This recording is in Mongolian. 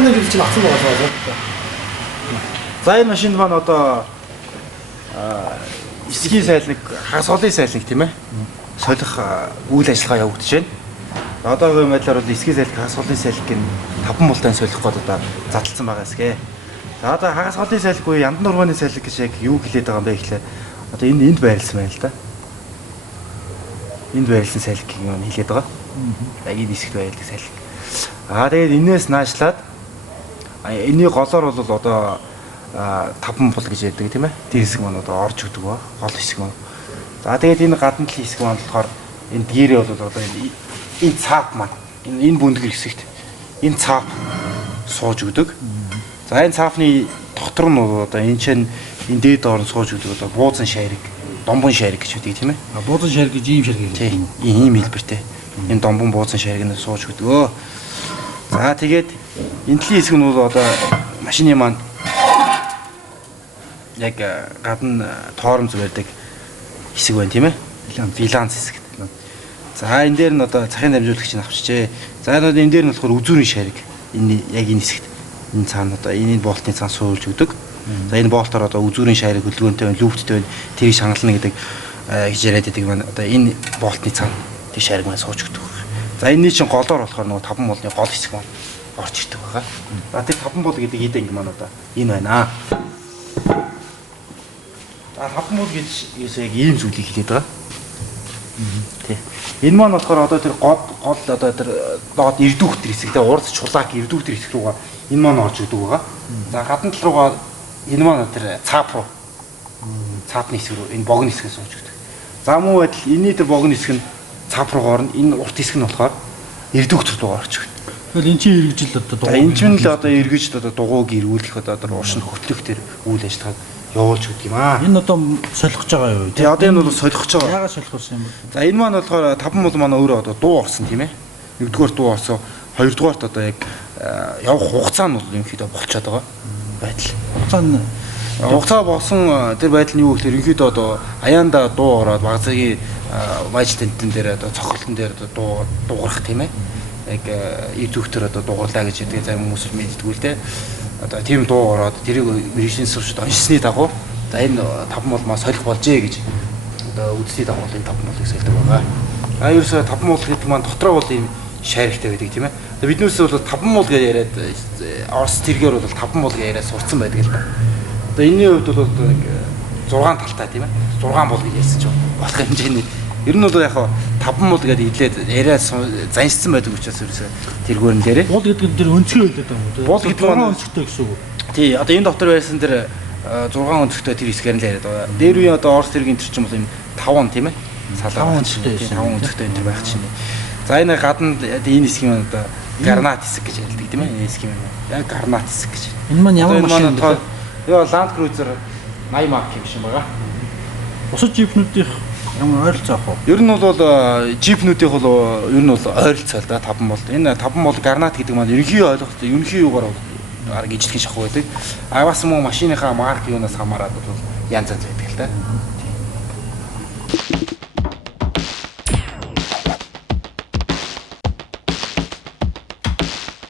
машины гэж чинь авсан байгаа шүү. За энэ машинд маань одоо эсгийн сайлныг, хагас олон сайлныг тийм ээ. Солих үйл ажиллагаа явагдаж байна. Одоогийн байдлаар бол эсгийн сайлныг, хагас олон сайлныг гэн 5 бултайн солих гээд одоо задлсан байгаа эсгээ. За одоо хагас олон сайлныг буюу яндан нургааны сайлныг гэж яг юу хэлээд байгаа юм бэ гэхлээр одоо энд байрлсан байна л да. Энд байрлсан сайлныг юм хэлээд байгаа. Яг энэ хэсэгт байрлдаг сайлныг. Тэгээд энээс наашлаад энэний голоор бол одоо 5 бул гэж яддаг тийм ээ. Тэр хэсэг маань одоо орж өгдөг ба гол хэсэг маань. За тэгээд энэ гадна талын хэсэг маань болохоор энэ гэрээ бол одоо энэ цаап маань энэ бүндгэр хэсэгт энэ цаап сууж өгдөг. За энэ цаапны дотор нь бол одоо энэ чинь энэ дээд доор нь сууж өгдөг одоо буузан шарик, домбон шарик гэж үдэг тийм ээ. Буузан шарик гэж ийм шарик гэдэг. Тийм. Ийм хэлбэртэй. Энэ домбон буузан шарик нь сууж өгдөг. За тэгээд энэ талын хэсэг нь бол одоо машины маань яг гадна тоормз байдаг хэсэг байна тийм ээ. Биланс хэсэг. За энэ дээр нь одоо цахим дамжуулагчийг авчижээ. За энэ дээр нь болохоор үзүүрийн шарик. Энэ яг энэ хэсэгт энэ цаана одоо энэ болтны цаана суулж өгдөг. За энэ болтоор одоо үзүүрийн шарик хөдөлгөөнтэй байна, лүпттэй байна. Тэрийг шанална гэдэг гэж яриад байдаг маань одоо энэ болтны цаана тэр шарик маань сууж өгдөг. За энэний чинь голоор болохоор нөгөө 5 булны гол хэсэг маань орж ирдэг байгаа. За тэр 5 бул гэдэг эд анги маань одоо энэ байна. За 5 бул гэж яг ийм зүйлийг хэлээд байгаа. Тий. Энэ маань болохоор одоо тэр гол одоо тэр доод эрдүүх тэр хэсэгтэй урд чулаак эрдүүх тэр хэсэг рүүгээ энэ маань орж ирдэг байгаа. За гадна тал руугаа энэ маань тэр цаап руу цаапны хэсэг рүү энэ богино хэсгээс сууж өгдөг. За муу байтал энэний тэр богино хэсэг нь цаап руугаар нь энэ урт хэсэг нь болохоор эрдүүх тал руу орж өгнө. Тэгэл эн чинь эргэжил одоо дугуй. Энэ чинь л одоо эргэж одоо дугуйг ирүүлэх одоо уушны хөтлөх тэр үйл ажиллагааг явуулж өгдөг юм аа. Энэ одоо солих гэж байгаа юу? Тий, одоо энэ бол солих гэж байгаа. Яагаад солихорсон юм бэ? За энэ маань болохоор 5 бул маань өөрөө одоо дуу орсон тийм ээ. Нэгдүгээр дуу орсон, хоёрдугаарт одоо яг явах хугацаа нь бол ерөнхийдөө болчиход байгаа байдал. Хугацаа болсон тэр байдал нь юу гэхээр ерөнхийдөө одоо аяанда дуу ороод багцаагийн вайж тентэн дээр одоо цохолтон дээр одоо дуугарах тийм ээ. Яг эрдүүхтэр одоо дуугарлаа гэж яддаг зарим хүмүүс мэддэггүй л дээ. Одоо тийм дуу ороод тэрийг мэрэгжлийн сурчид онцсны дагуу за энэ 5 бул маа солих болжээ гэж одоо үдсний дагуу энэ 5 булыг сольдог байгаа. Ерөөсөө 5 бул гэдэг маань дотроо бол ийм шариктай байдаг тийм ээ. Биднээс бол 5 бул гэж яриад орс тэргээр бол 5 бул гэж яриад сурцсан байдаг л да. Одоо энэний хувьд бол нэг 6 талтай тийм ээ. 6 бул гэж ярьсан ч болох хэмжээний. Ер нь бол яг 5 бул гэдэг идлээд яриа заншсан байдаг учраас ерөөсөө тэргээр нь дээрээ. Бул гэдэг нь тэр өнцгөө хэлээд байгаа юм. Бул гэдэг нь өнцгтэй гэсэн үг. Тий, одоо энэ доктор байсан тэр 6 өнцгтэй тэр хэсгээр нь л яриад байгаа. Дээр үе одоо орс тэргийн тэр чинь бол юм 5 тийм ээ. Салаа 5 өнцгтэй энэ байх чинь. За энэ гадна энэ хэсэг нь одоо гарнат хэсэг гэж ярьдаг тийм ээ. Энэ хэсэг нь яг гарнат хэсэг гэж. Энэ маань ямар машин вэ? Яа Land Cruiser 80 марк юм шиг байгаа. Бусад джипнүүдийн ямар ойролцоо ах вэ? Ер нь бол джипнүүдийнх бол ер нь бол ойролцоо л да 5 бол. Энэ 5 бол гарнат гэдэг маань ерөнхий ойлголт, ерөнхий юугаар арга ижлэх шахах байдаг. А бас муу машиныхаа марк юунаас хамаарат бол янз янз байдаг л да.